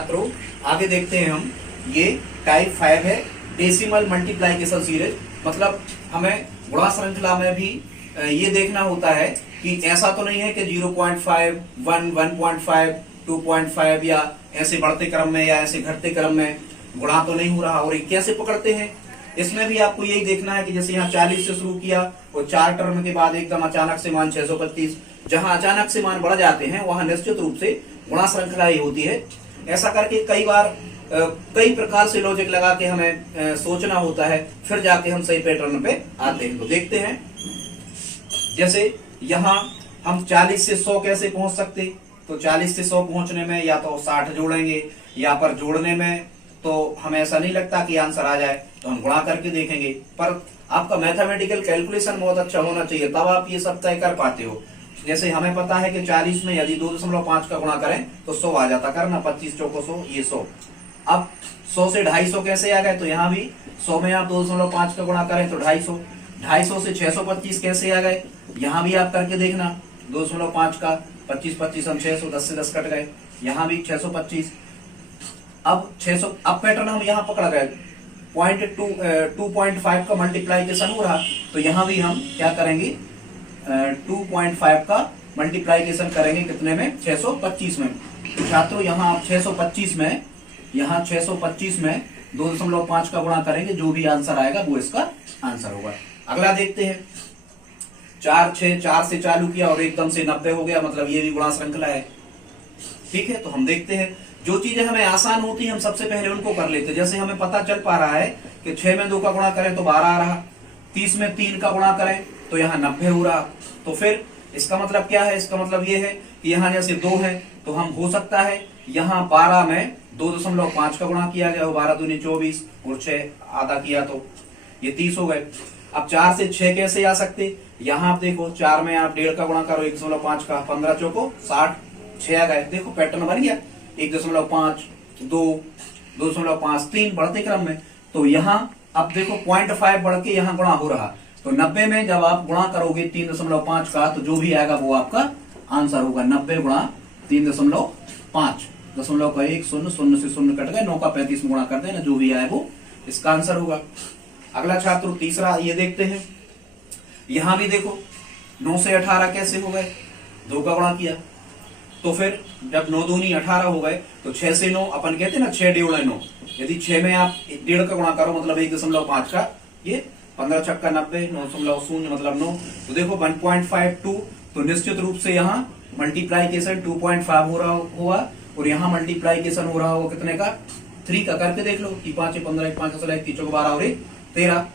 छात्रों आगे देखते हैं हम। ये टाइप 5 है, डेसिमल मल्टीप्लिकेशन सीरीज। मतलब हमें गुणा श्रृंखला में भी ये देखना होता है कि ऐसा तो नहीं है कि 0.5, 1, 1.5, 2.5 या ऐसे बढ़ते क्रम में या ऐसे घटते क्रम में गुणा तो नहीं हो रहा। और ये कैसे पकड़ते हैं, इसमें भी आपको यही देखना है कि जैसे यहाँ 40 से शुरू किया और 4 टर्म के बाद एकदम अचानक से मान 625, जहां अचानक से मान बढ़ जाते हैं वहां निश्चित रूप से गुणा श्रृंखला ही होती है। ऐसा करके कई बार कई प्रकार से लॉजिक लगा के हमें सोचना होता है, फिर जाके हम सही पैटर्न पे आते हैं। तो देखते हैं, जैसे यहाँ हम 40 से 100 कैसे पहुंच सकते। तो 40 से 100 पहुंचने में या तो 60 जोड़ेंगे, या पर जोड़ने में तो हमें ऐसा नहीं लगता कि आंसर आ जाए, तो हम गुणा करके देखेंगे। पर आपका मैथमेटिकल कैलकुलेशन बहुत अच्छा होना चाहिए, तब आप ये सब तय कर पाते हो। जैसे हमें पता है कि 40 में यदि 2.5 का गुणा करें तो 100 आ जाता, करना 25 चौको 100, ये 100। अब 100 से 250 कैसे आ गए, तो यहाँ भी 100 में आप 2.5 का गुणा करें तो 250। 250 से 625 कैसे आ गए, यहाँ भी आप करके देखना। 2.5 का 25, 25 हम 600, 10 से 10 कट गए, यहाँ भी 625। अब 600, अब पैटर्न हम यहाँ पकड़ गए, 2.5 का मल्टीप्लाइकेशन हो रहा, तो यहाँ भी हम क्या करेंगे, 2.5 का मल्टीप्लाइकेशन करेंगे कितने में, 625 में। तो छात्रों यहाँ आप 625 में, यहाँ 625 में 2.5 का गुणा करेंगे, जो भी आंसर आएगा वो इसका आंसर होगा। अगला देखते हैं, 4 से चालू किया और एकदम से 90 हो गया, मतलब ये भी गुणा श्रृंखला है। ठीक है, तो हम देखते हैं, जो चीजें हमें आसान होती है हम सबसे पहले उनको कर लेते हैं। जैसे हमें पता चल पा रहा है कि 6 में 2 का गुणा करें तो 12 आ रहा, 30 में 3 का गुणा करें तो यहाँ 90 हो रहा। तो फिर इसका मतलब क्या है, इसका मतलब ये है कि यहाँ जैसे 2 है तो हम हो सकता है यहाँ 12 में 2.5 का गुणा किया गया, 12 दूनी 24 और 6 आधा किया तो ये 30 हो गए। अब 4 से 6 कैसे आ सकते, यहाँ आप देखो 4 में आप 1.5 का गुणा करो 1.5 का, 15 चौको 60, 6 आ गए। देखो पैटर्न बन गया, 1.5, 2, 2.5, 3 बढ़ते क्रम में। तो यहाँ अब देखो 0.5 बढ़ के यहाँ गुणा हो रहा, तो 90 में जब आप गुणा करोगे 3.5 का, तो जो भी आएगा वो आपका आंसर होगा। 90 गुणा 3.5, दशमलव का 1 0, 0 से 0 कट गए, 9 का 35 में गुणा कर देना, जो भी आए वो इसका आंसर होगा। अगला छात्र तीसरा ये देखते हैं, यहां भी देखो 9 से 18 कैसे हो गए, 2 का गुणा किया, तो फिर जब 9 दूनी 18 हो गए तो 6 से 9 अपन कहते हैं ना 6 डेढ़ 9, यदि 6 में आप 1.5 का गुणा करो मतलब 1.5 का, ये 15 छक्का 90, 9.0 मतलब 9। तो देखो 1.52, तो निश्चित रूप से यहाँ मल्टीप्लाइकेशन 2.5 हो रहा होगा, और यहाँ मल्टीप्लाइकेशन हो रहा होगा कितने का, 3 का। करके देख लो कि 5 15, 5 1 3 12 और 13।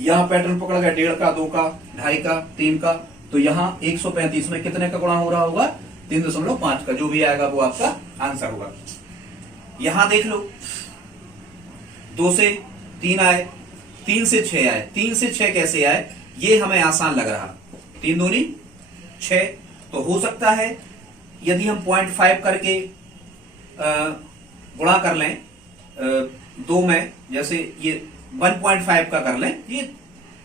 यहाँ पैटर्न पकड़ गया 1.5 का, 2 का, 2.5 का, 3 का, तो यहाँ 135 में कितने का गुणा हो रहा होगा, 3.5 का, जो भी आएगा वो आपका आंसर होगा। यहां देख लो 2 से 3 आए, 3 से 6 आए, 3 से 6 कैसे आए, ये हमें आसान लग रहा, 3 दूनी 6। तो हो सकता है यदि हम 0.5 करके गुणा कर लें 2 में, जैसे ये 1.5 का कर लें, ये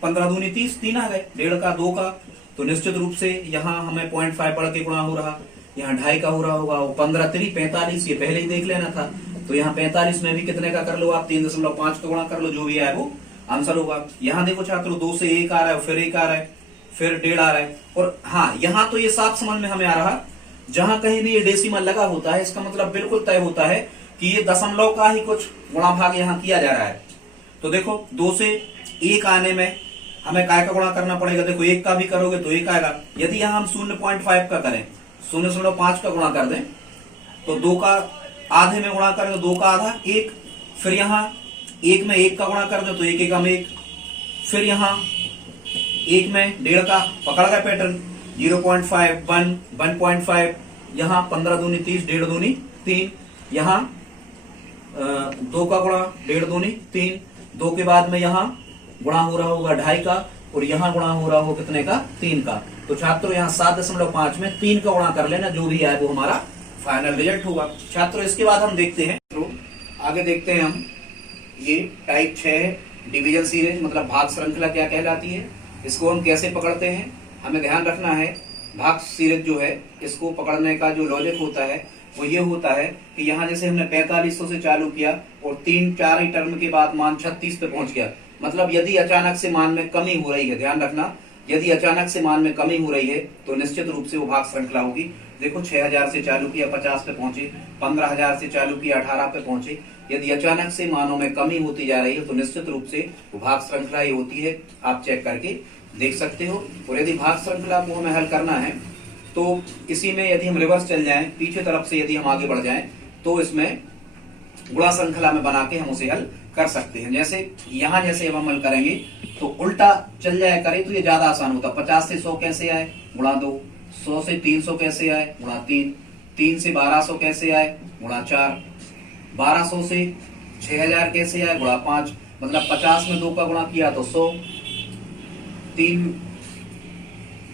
15 दूनी 30, 3 आ गए, 1.5 का, 2 का, तो निश्चित रूप से यहाँ हमें 0.5 बढ़ के गुणा हो रहा, यहाँ 2.5 का हो रहा होगा, वो 15 3 45, ये पहले ही देख लेना था। तो यहाँ 45 में भी कितने का कर लो आप, 3.5 का गुणा कर लो, जो भी आए वो आंसर होगा। यहाँ देखो छात्रों 2 से 1 आ रहा है, फिर 1 आ रहा है, फिर 1.5 आ रहा है। और हाँ, यहाँ तो ये साफ समझ में हमें आ रहा, जहां कहीं भी ये डेसिमल लगा होता है इसका मतलब बिल्कुल तय होता है कि ये दशमलव का ही कुछ गुणा भाग यहाँ किया जा रहा है। तो देखो 2 से 1 आने में हमें काय का गुणा करना पड़ेगा, देखो 1 का भी करोगे तो 1 आएगा। यदि यहाँ हम 0.5 का करें, 0.5 का गुणा कर दें, तो 2 का आधे में गुणा करें तो 2 का आधा 1, फिर यहाँ 1 में 1 का गुणा कर दे तो 1 1 में 1, फिर यहाँ 1 में 1.5 का, पकड़ गया पैटर्न, 0.5, 1, 1.5, यहाँ 15 दूनी 30, 1.5 दूनी 3, यहाँ 2 का गुणा 1.5 दूनी 3, 2 के बाद में यहाँ गुणा हो रहा होगा 2.5 का, और यहाँ गुणा हो रहा होगा कितने का, 3 का। तो छात्रों यहाँ 7.5 में 3 का गुणा कर लेना, जो भी आए वो हमारा फाइनल रिजल्ट होगा। छात्रों इसके बाद हम देखते हैं, तो आगे देखते हैं हम, ये टाइप 6 है, डिवीजन सीरीज, मतलब भाग श्रृंखला क्या कहलाती है, इसको हम कैसे पकड़ते हैं। हमें ध्यान रखना है, भाग सीरीज जो है इसको पकड़ने का जो लॉजिक होता है वो ये होता है कि यहाँ जैसे हमने 4500 से चालू किया और 3-4 ही टर्म के बाद मान 36 पे पहुंच गया, मतलब यदि अचानक से मान में कमी हो रही है, ध्यान रखना, यदि अचानक से मान में कमी हो रही है तो निश्चित रूप से वो भाग श्रृंखला होगी। देखो 6000 से चालू किया 50 पे पहुंचे, 15000 से चालू किया 18 पे पहुंचे। यदि अचानक से मानों में कमी होती जा रही है तो निश्चित रूप से वो भाग श्रृंखला ही होती है, आप चेक करके देख सकते हो। और यदि भाग श्रृंखला को हमें हल करना है तो इसी में यदि हम रिवर्स चल जाएं, पीछे तरफ से यदि हम आगे बढ़ जाएं तो इसमें गुणा श्रृंखला में बना के हम उसे हल कर सकते हैं। जैसे यहाँ जैसे अब हम हल करेंगे तो उल्टा चल जाए करें तो ये ज्यादा आसान होता। 50 से 100 कैसे आए, गुणा 2। 100 से 300 कैसे आए, गुणा 3। 3 से 1200 कैसे आए, गुणा 4। 1200 से 6000 कैसे आए, गुणा 5। मतलब 50 में 2 का गुणा किया तो 100।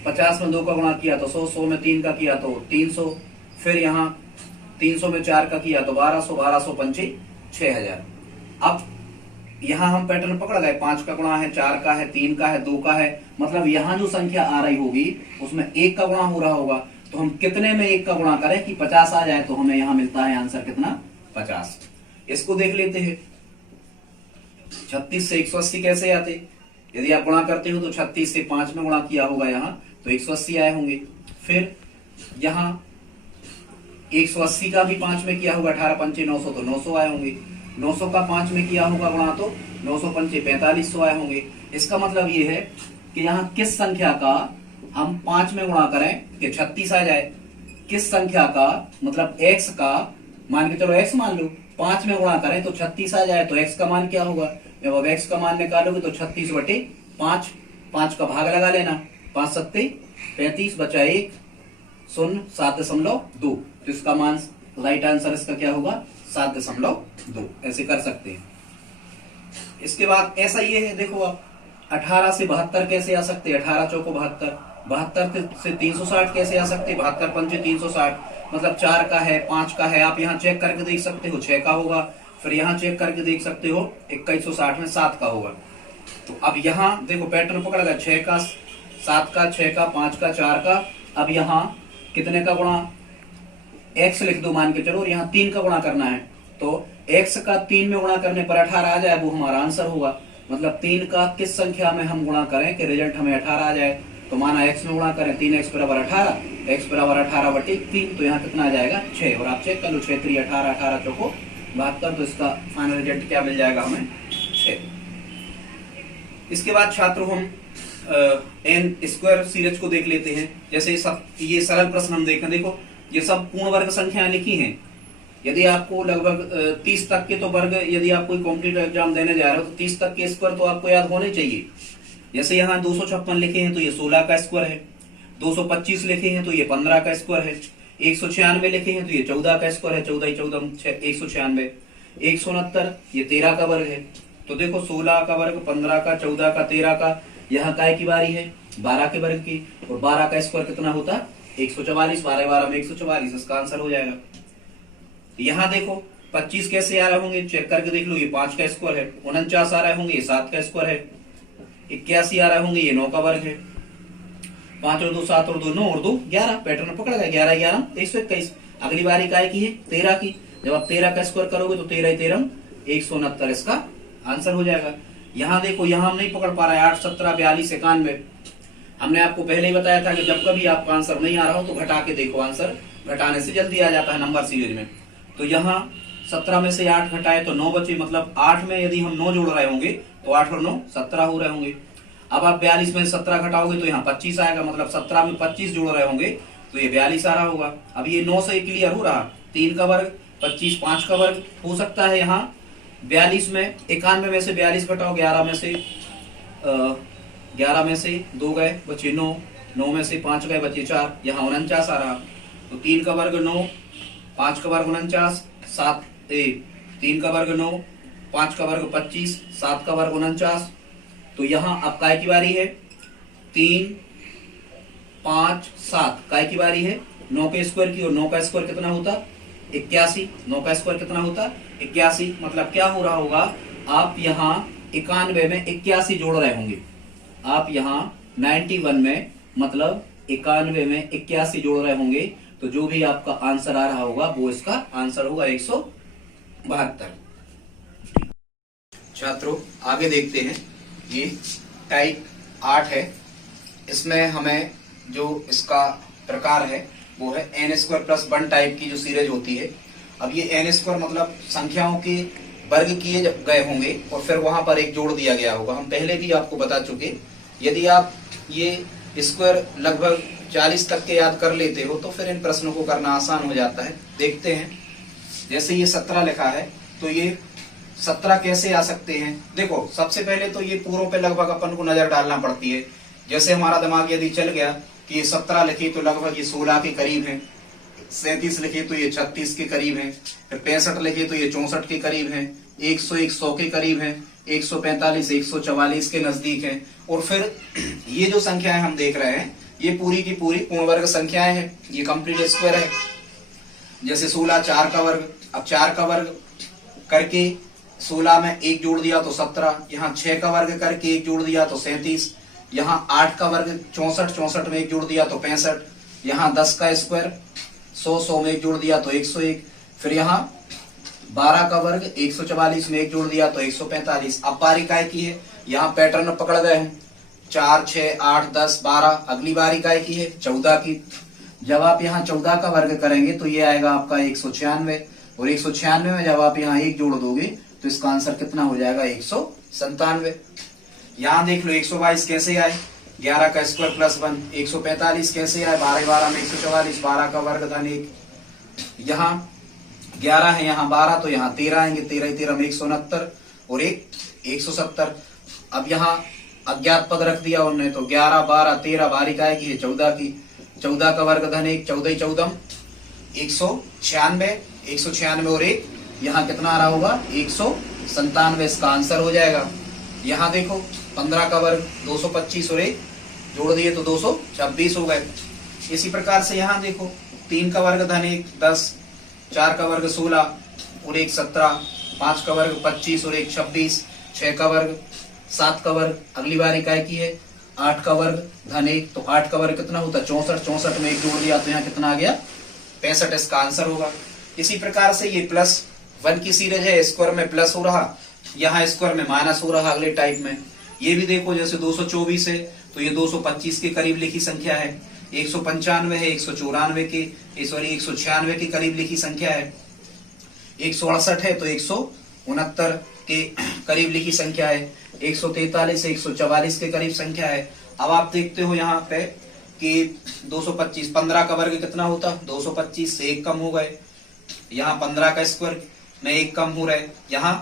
50 में 2 का गुणा किया तो 100, 100 में 3 का किया तो 300, फिर यहाँ 300 में 4 का किया तो 1200, 1200 पंचे 6000। अब यहाँ हम पैटर्न पकड़ गए, 5 का गुणा है, 4 का है, 3 का है, 2 का है, मतलब यहाँ जो संख्या आ रही होगी उसमें 1 का गुणा हो रहा होगा। तो हम कितने में 1 का गुणा करें कि 50 आ जाए, तो हमें यहाँ मिलता है आंसर कितना, 50। इसको देख लेते हैं, 36 से 180 कैसे आते, यदि आप गुणा करते हो तो 36 से 5 में गुणा किया होगा यहाँ तो 180 आए होंगे। फिर यहाँ 180 का भी 5 में किया होगा, 18 पंचे 900 तो 900 आए होंगे। 900 का 5 में किया होगा गुणा तो 900 पंचे 4500 आए होंगे। इसका मतलब ये है कि यहाँ किस संख्या का हम 5 में गुणा करें कि 36 आ जाए, किस संख्या का मतलब x का, मान के चलो x मान लो, 5 में गुणा करें तो 36 आ जाए, तो x का मान क्या होगा, जब अब x का मान निकालोगे तो 36/5, 5 का भाग लगा लेना, 5 सत्ते 35, बचा 1, 0, 7.2। तो इसका मान राइट आंसर इसका क्या होगा, 7.2। ऐसे कर सकते हैं। इसके बाद ऐसा ये है, देखो आप 18 से 72 कैसे आ सकते, 18 चौको 72, 72 से 360 कैसे आ सकते, 72 पंचे 360, मतलब 4 का है, 5 का है, आप यहाँ चेक करके देख सकते हो 6 का होगा, फिर यहाँ चेक करके देख सकते हो 2160 में 7 का होगा। तो अब यहाँ देखो पैटर्न पकड़ गया, 6 का, 7 का, 6 का, 5 का, 4 का। अब यहाँ कितने का गुणा, x लिख दो मान के चलो, और यहाँ 3 का गुणा करना है, तो x का 3 में गुणा करने पर 18 आ जाए, वो हमारा आंसर होगा। मतलब 3 का किस संख्या में हम गुणा करें कि रिजल्ट हमें 18 आ जाए, तो माना x में गुणा करें, 3x बराबर 18, x बराबर 18/3, तो यहाँ कितना आ जाएगा 6। और आप चेक कर लो, 6 3 18, 18 चौको 72, तो इसका फाइनल रिजल्ट क्या मिल जाएगा हमें, 6। इसके बाद छात्रों हम n स्क्वायर सीरीज को देख लेते हैं। जैसे सब ये सरल प्रश्न हम देखें, देखो ये सब पूर्ण वर्ग संख्याएं लिखी हैं। यदि आपको लगभग 30 तक के तो वर्ग, यदि आप कोई कॉम्पिटिटिव एग्जाम देने जा रहे हो तो 30 तक के स्क्वायर तो आपको याद होने चाहिए। जैसे यहाँ 256 लिखे हैं तो ये 16 का स्क्वायर है, 225 लिखे हैं तो ये 15 का स्क्वायर है, 196 लिखे हैं तो ये 14 का स्क्वायर है, 14 14 196, 169 ये 13 का वर्ग है। तो देखो 16 का वर्ग, 15 का, 14 का, 13 का, यहाँ काय की बारी है, 12 के वर्ग की, और 12 का स्क्वायर कितना होता, 144, 12 12 में 144, इसका आंसर हो जाएगा। यहाँ देखो 25 कैसे आ रहे होंगे, चेक करके देख लो, ये 5 का स्क्वायर है। 49 आ रहे होंगे, ये 7 का स्क्वायर है। 81 आ रहे होंगे, ये 9 का वर्ग है। 5 और 2 7 और 2 9 और 2 11, पैटर्न पकड़ गया, 11 11 121। अगली बारी काय की है, 13 की। जब आप 13 का स्क्वायर करोगे तो 13 13 169, इसका आंसर हो जाएगा। यहाँ देखो, यहाँ हम नहीं पकड़ पा रहे, 8 17 42 91। हमने आपको पहले ही बताया था कि जब कभी आपका आंसर नहीं आ रहा हो तो घटा के देखो, आंसर घटाने से जल्दी आ जाता है नंबर सीरीज में। तो यहाँ 17 में से 8 घटाए तो 9 बचे, मतलब 8 में यदि हम 9 जोड़ रहे होंगे तो 8 और 9 17 हो रहे होंगे। अब आप 42 में 17 घटाओगे तो यहाँ 25 आएगा, मतलब 17 में 25 जोड़ रहे होंगे तो ये 42 आ रहा होगा। अब ये 9 से क्लियर हो रहा, 3 का वर्ग 25, 5 का वर्ग हो सकता है। यहाँ 42 में 91 में से 42 घटाओ, 11 में से 2 गए बचे 9, 9 में से 5 गए बचे 4, यहाँ 49 आ रहा। तो 3 का वर्ग 9, 5 का वर्ग 49, 3 का वर्ग 9, 5 का वर्ग 25, 7 का वर्ग 49। तो यहाँ अब काय की बारी है, 3 5 7 काय की बारी है 9 के स्क्वायर की, और 9 का स्क्वायर कितना होता 81, 9 का स्क्वायर कितना होता 81। मतलब क्या हो रहा होगा, आप यहाँ 91 में 81 जोड़ रहे होंगे, आप यहाँ 91 में मतलब 91 में 81 जोड़ रहे होंगे, तो जो भी आपका आंसर आ रहा होगा वो इसका आंसर होगा 172। छात्रों आगे देखते हैं, ये टाइप 8 है। इसमें हमें जो इसका प्रकार है वो है n² + 1 टाइप की जो सीरीज होती है। अब ये n² मतलब संख्याओं के वर्ग किए गए होंगे और फिर वहां पर एक जोड़ दिया गया होगा। हम पहले भी आपको बता चुके, यदि आप ये स्क्वायर लगभग 40 तक के याद कर लेते हो तो फिर इन प्रश्नों को करना आसान हो जाता है। देखते हैं, जैसे ये 17 लिखा है तो ये 17 कैसे आ सकते हैं। देखो सबसे पहले तो ये पूरों पे लगभग अपन को नजर डालना पड़ती है। जैसे हमारा दिमाग यदि चल गया कि ये 17 लिखे तो लगभग ये 16 के करीब है, 37 लिखे तो ये 36 के करीब है, फिर 65 लिखे तो ये 64 के करीब है, 100 के करीब है, 145 144 के नजदीक है। और फिर ये जो संख्याएं हम देख रहे हैं ये पूरी की पूरी पूर्ण वर्ग संख्याएं हैं, ये कंप्लीट स्क्वायर है। जैसे 16 4 का वर्ग, अब 4 का वर्ग करके 16 में 1 जोड़ दिया तो 17, यहाँ 6 का वर्ग करके 1 जोड़ दिया तो 37, यहाँ 8 का वर्ग 64 में 1 जोड़ दिया तो 65, यहाँ 10 का स्क्वायर 100 में 1 जोड़ दिया तो 101, फिर यहाँ 12 का वर्ग 144 में 1 जोड़ दिया तो 145। अब बारी काय की है, यहाँ पैटर्न पकड़ गए हैं 4 6 8 10 12। अगली बारी काय की है 14 की। जब आप यहाँ 14 का वर्ग करेंगे तो ये आएगा आपका 196, और 196 में जब आप यहाँ 1 जोड़ दोगे तो इसका आंसर कितना हो जाएगा 197। यहाँ देख लो 122 कैसे आए, 11 का स्क्वायर + 1। 145 कैसे आए, 12 12 में 144, 12 का वर्ग धन 1। यहाँ 11 है, यहाँ 12 तो यहाँ 13 आएंगे, 13 13 में 169 और 170। अब यहाँ अज्ञात पद रख दिया उन्होंने तो 11 12 13 बारी काय की है 14 की। 14 का वर्ग धन 1, 14 14 196, 196 और 1 यहाँ कितना आ रहा होगा 197, इसका आंसर हो जाएगा। यहाँ देखो 15 का वर्ग 225 और 1 जोड़ दिए तो 226 हो गए। इसी प्रकार से यहाँ देखो 3 का वर्ग धन 1 10, 4 का वर्ग 16 और 1 17, 5 का वर्ग 25 और 1 26, 6 का वर्ग 7 का वर्ग। अगली बार इकाई की है 8 का वर्ग धन 1, तो 8 का वर्ग कितना होता है 64, 64 में 1 जोड़ दिया तो यहाँ कितना आ गया 65, इसका आंसर होगा। इसी प्रकार से ये +1 की सीरीज है, स्क्वायर में प्लस हो रहा, यहाँ स्क्वायर में माइनस हो रहा। अगले टाइप में ये भी देखो, जैसे 224 है तो ये 225 के करीब लिखी संख्या है, 195 है 194 के सॉरी 196 के करीब लिखी संख्या है, 168 है तो 169 के करीब लिखी संख्या है, 143 है 144 के करीब संख्या है। अब आप देखते हो यहाँ पे कि 225, 15 का वर्ग कितना होता 225 से 1 कम हो गए, यहाँ 15 का स्क्वायर में 1 कम हो रहा है, यहाँ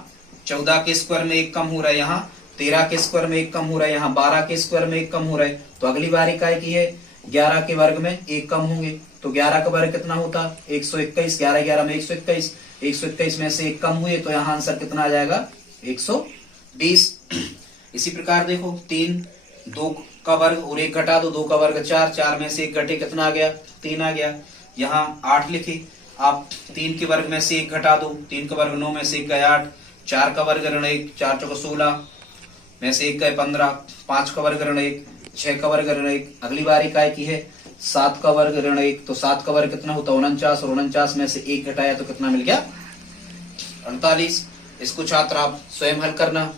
14 के स्क्वायर में 1 कम हो रहा है, यहाँ 13 के स्क्वायर में 1 कम हो रहा है, यहाँ 12 के स्क्वायर में 1 कम हो रहा है। तो अगली बार इकाई की है 11 के वर्ग में 1 कम होंगे, तो 11 का वर्ग कितना होता 121, 11 11 में 121, 121 में से 1 कम हुए तो यहाँ आंसर कितना आ जाएगा 120। इसी प्रकार देखो 3, 2 का वर्ग और 1 घटा दो, 2 का वर्ग 4, 4 में से 1 घटे कितना आ गया 3 आ गया। यहाँ 8 लिखे, आप 3 के वर्ग में से 1 घटा दो, 3 का वर्ग 9 में से 1 गए 8, 4 का वर्ग ऋण 1, 4 चौको 16 में से 1 गए 15, 5 का वर्ग ऋण 1, 6 का वर्ग ऋण 1। अगली बार इकाई की है 7 का वर्ग ऋण 1, तो 7 का वर्ग कितना होता 49, और 49 में से 1 घटाया तो कितना मिल गया 48। इसको छात्र आप स्वयं हल करना।